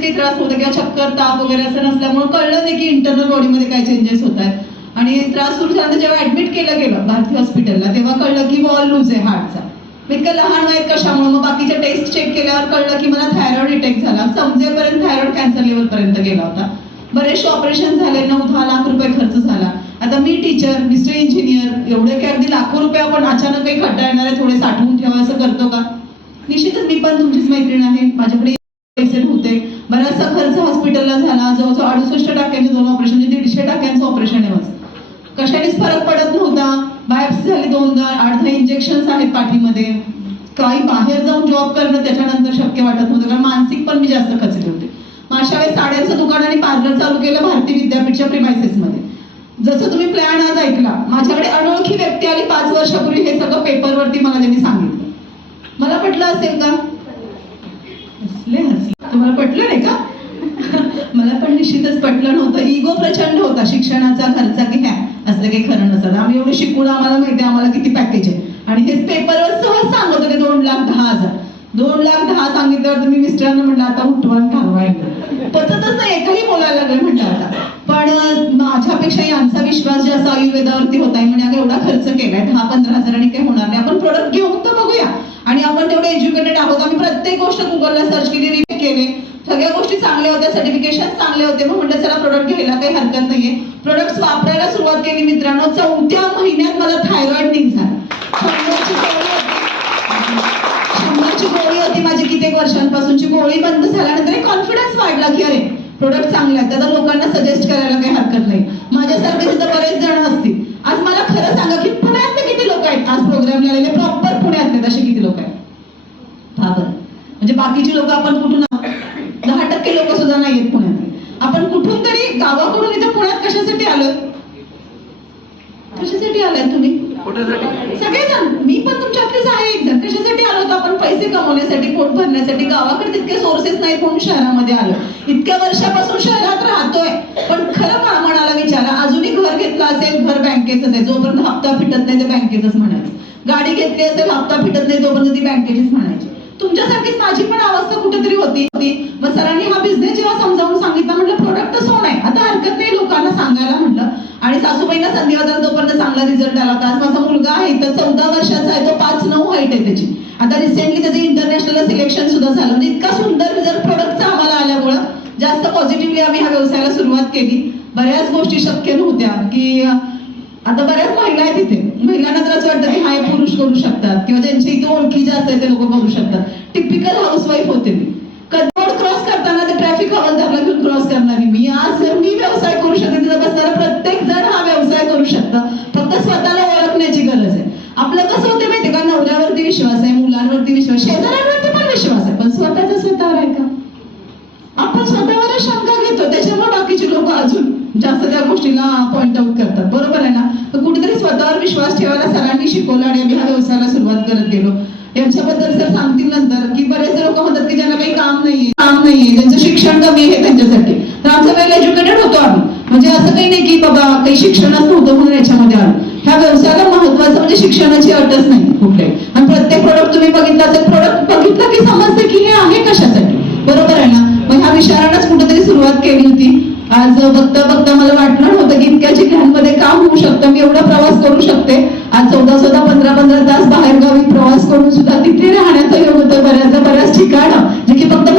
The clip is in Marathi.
काही त्रास होता किंवा चक्कर ताप वगैरे असं नसल्यामुळे कळलं नाही की इंटरनल बॉडीमध्ये काय चेंजेस होत आहेत आणि त्रास सुरू झाला. जेव्हा ऍडमिट केलं गेलं भारती हॉस्पिटलला तेव्हा कळलं की वॉल लूज आहे हार्टचा. इतकं लहान वयात कशामुळे, मग बाकीच्या टेस्ट चेक केल्यावर कळलं की मला थायरॉइड डिटेक्ट झाला. समजेपर्यंत थायरॉइड कॅन्सर लेवल पर्यंत गेला होता. बरेचसे ऑपरेशन झाले, 9-10 लाख रुपये खर्च झाला. आता मी टीचर, मिस्टर इंजिनियर, एवढे काही अगदी लाखो रुपये आपण अचानक काही खड्डा येणार आहे थोडे साठवून ठेवा असं करतो का? निश्चितच मी पण तुमचीच मैत्रीण आहे, माझ्याकडे पैसे होते, बराचसा खर्च हॉस्पिटलला झाला. जवळजवळ 68 टाक्यांचे 2 ऑपरेशन, म्हणजे 150 टाक्यांचं ऑपरेशन आहे माझं. कशानेच फरक पडत नव्हता. बायोप्सी झाली 2दा, 8 इंजेक्शन्स आहेत पाठीमध्ये. काही बाहेर जाऊन जॉब करणं त्याच्यानंतर शक्य वाटत नव्हतं, कारण मानसिक पण मी जास्त खचले होते. अशा वेळेस साड्यांचं दुकान आणि पार्लर चालू केलं भारती विद्यापीठच्या प्रिमायसेसमध्ये. जसं तुम्ही प्लॅन आज ऐकला, माझ्याकडे अनोळखी व्यक्ती आली 5 वर्षापूर्वी, हे सगळं पेपरवरती मला त्यांनी सांगितलं. मला पटलं असेल का? तुम्हाला पटलं नाही का? मला पण निश्चितच पटलं नव्हतं. इगो प्रचंड होता शिक्षणाचा खर्च की ह्या असं काही खरं नसतं. आम्ही एवढं शिकून आम्हाला माहिती आम्हाला किती पॅकेज आहे आणि हेच पेपरवर सहज सांगत होते 2,10,000. 2,10,000 सांगितल्यावर तुम्ही मिस्टरांना म्हटलं आता उठवान ठरवायला पचतच नाही, एकही बोलायला लागलं म्हटलं आता. पण माझ्यापेक्षा यांचा विश्वास जास्त आयुर्वेदावरती होता. म्हणजे एवढा खर्च केलाय, 10-15 हजारांनी काही होणार नाही, आपण प्रोडक्ट घेऊन तर बघूया. आणि आपण तेवढे एज्युकेटेड आहोत. आम्ही प्रत्येक गोष्ट गुगलला सर्च केली, रिव्ह्यू केले, सगळ्या गोष्टी चांगल्या होत्या, सर्टिफिकेशन चांगले होते. मग म्हटलं चला प्रोडक्ट घ्यायला काही हरकत नाहीये. प्रोडक्ट वापरायला सुरुवात केली मित्रांनो. 4थ्या महिन्यात मला थायरॉइड निघ झाला. 100ची गोळी होती माझी कित्येक वर्षांपासूनची. गोळी बंद झाल्यानंतर एक कॉन्फिडन्स वाढला की अरे प्रोडक्ट चांगले आहेत, त्याचा लोकांना सजेस्ट करायला काही हरकत नाही. माझ्यासारखे तिथं बरेच जण असतील. आज मला खरं सांगा की पुण्यातले किती लोक आहेत आज प्रोग्रामला आलेले, प्रॉपर पुण्यातले असे किती लोक आहेत? म्हणजे बाकीची लोक आपण कुठून, 10% लोक सुद्धा नाहीयेत पुण्यातले. आपण कुठून तरी गावाकडून इथे पुण्यात कशासाठी आलोय? कशासाठी आलाय तुम्ही? सगळेजण, मी पण तुमच्यातलेच आहे एक जण. कशासाठी आलो होतो आपण? पैसे कमवण्यासाठी, पोट भरण्यासाठी. गावाकडे तितके सोर्सेस नाहीत म्हणून शहरामध्ये आलो. इतक्या वर्षापासून शहरात राहतोय, पण खरं मनाला विचारा, अजूनही घर घेतलं असेल, घर बँकेचंच आहे. जोपर्यंत हप्ता फिटत नाही ते बँकेचंच म्हणायचं. गाडी घेतली असेल, हप्ता फिटत नाही तोपर्यंत ती बँकेचीच म्हणायची. तुमच्यासारखीच माझी पण अवस्था कुठेतरी होती. मग सरांनी हा बिझनेस जेव्हा समजावून सांगितलं, म्हटलं प्रोडक्ट तर सोन आहे, आता हरकत नाही लोकांना सांगायला म्हटलं. आणि सासूबाईंना संधी वाजायला तोपर्यंत चांगला रिझल्ट आला होता. आज माझा मुलगा आहे तर 14 वर्षाचा आहे, तो 5'9" हाईट आहे त्याची. आता रिसेंटली त्याचं इंटरनॅशनल सिलेक्शन सुद्धा झालं. म्हणजे इतका सुंदर रिझल्ट प्रोडक्टचा आम्हाला आल्यामुळं जास्त पॉझिटिव्हली आम्ही ह्या व्यवसायाला सुरुवात केली. बऱ्याच गोष्टी शक्य नव्हत्या की आता बऱ्याच महिला आहेत तिथे. महिलांना तर असं वाटतं की हाय पुरुष करू शकतात किंवा ज्यांच्या इथे ओळखी जास्त आहे ते लोक करू शकतात. टिपिकल हाऊसवाईफ होते मी. रोड क्रॉस करताना ते ट्रॅफिक हवालदारला घेऊन क्रॉस करणारी मी. आज जर मी व्यवसाय करू शकते, तिथं बसणारा प्रत्येक जण हा व्यवसाय करू शकतं. फक्त स्वतःला ओळखण्याची गरज आहे. आपलं कसं होते माहितीये का? नवऱ्यावरती विश्वास आहे, मुलांवरती विश्वास, शेजाऱ्यांवरती पण विश्वास आहे, पण स्वतःचा स्वतःवर आहे का? आपण स्वतःवरच शंका घेतो, त्याच्यामुळे बाकीचे लोक अजून जास्त त्या गोष्टीला पॉइंट आउट करतात. बरोबर आहे ना? तर कुठेतरी स्वतःवर विश्वास ठेवायला सरांनी शिकवलं आणि आम्ही ह्या व्यवसायाला सुरुवात करत गेलो. यांच्याबद्दल सर सांगतील नंतर की बरेच लोक म्हणतात की ज्यांना काही काम नाहीये, ज्यांचं शिक्षण कमी आहे त्यांच्यासाठी. तर आमचं वेल एज्युकेटेड होतो आम्ही. म्हणजे असं काही नाही की बाबा काही शिक्षणच नव्हतं म्हणून याच्यामध्ये आलो. ह्या व्यवसायाला महत्वाचं म्हणजे शिक्षणाची अटच नाही कुठे. आणि प्रत्येक प्रोडक्ट तुम्ही बघितला असेल, प्रोडक्ट बघितलं की समजते की हे आहे कशासाठी. बरोबर आहे ना? मग ह्या विचारानंच कुठेतरी सुरुवात केली होती. आज बघता बघता मला वाटलं नव्हतं की इतक्या जिल्ह्यांमध्ये काम होऊ शकतं, मी एवढा प्रवास करू शकते. आज 14-15 तास बाहेर गावी प्रवास करून सुद्धा तिथे राहण्याचं योग होतं बऱ्याच ठिकाणं, जे की फक्त